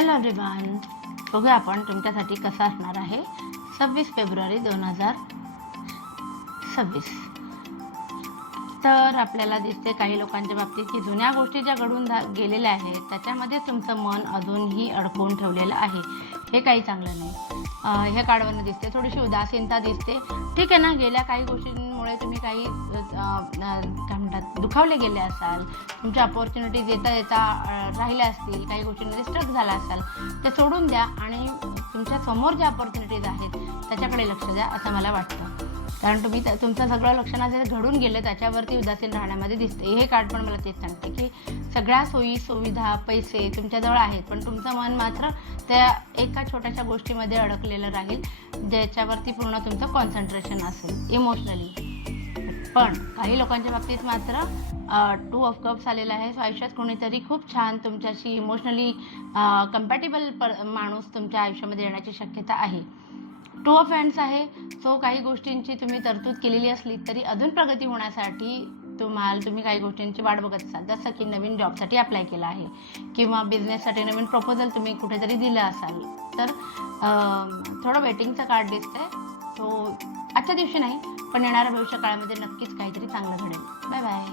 Hello everyone, बघूया आपण तुमच्यासाठी कसा असणार आहे 26 फेब्रुवारी 2026. तर आपल्याला दिसते काही लोकांच्या बाबतीत की जुन्या गोष्टी ज्या घडून गेलेल्या आहेत त्याच्यामध्ये तुमचं मन अजूनही अडकवून ठेवलेलं आहे. हे काही चांगलं नाही. हे कार्डवरनं दिसते थोडीशी उदासीनता दिसते. ठीक आहे ना, गेल्या काही गोष्टींमुळे तुम्ही काही काय म्हणतात दुखावले गेले असाल, तुमच्या अपॉर्च्युनिटीज येता येता राहिल्या असतील, काही गोष्टींमध्ये स्ट्रक झाला असाल, ते सोडून द्या आणि तुमच्या समोर ज्या अपॉर्च्युनिटीज आहेत त्याच्याकडे लक्ष द्या असं मला वाटतं. कारण तुम्ही तुमचं सगळं लक्ष ना जे घडून गेलं त्याच्यावरती उदासीन राहण्यामध्ये दिसते. हे कार्ड पण मला तेच सांगते की सगळ्या सोयी सुविधा पैसे तुमच्याजवळ आहेत, पण तुमचं मन मात्र त्या एका छोट्याशा गोष्टीमध्ये अडकलेलं राहील ज्याच्यावरती पूर्ण तुमचं कॉन्सन्ट्रेशन असेल इमोशनली. पण काही लोकांच्या बाबतीत मात्र 2 ऑफ कप्स आलेला आहे. सो आयुष्यात कोणीतरी खूप छान तुमच्याशी इमोशनली कम्पॅटेबल माणूस तुमच्या आयुष्यामध्ये येण्याची शक्यता आहे. 2 ऑफ हँड्स आहे. सो काही गोष्टींची तुम्ही तरतूद केलेली असली तरी अजून प्रगती होण्यासाठी तुम्ही काही गोष्टींची वाट बघत असाल, जसं की नवीन जॉबसाठी अप्लाय केला आहे किंवा बिझनेससाठी नवीन प्रपोजल तुम्ही कुठेतरी दिलं असाल, तर थोडं वेटिंगचं कार्ड दिसतंय. सो आजच्या दिवशी नाही, पण येणाऱ्या भविष्य काळामध्ये नक्कीच काहीतरी चांगलं घडेल. Bye bye.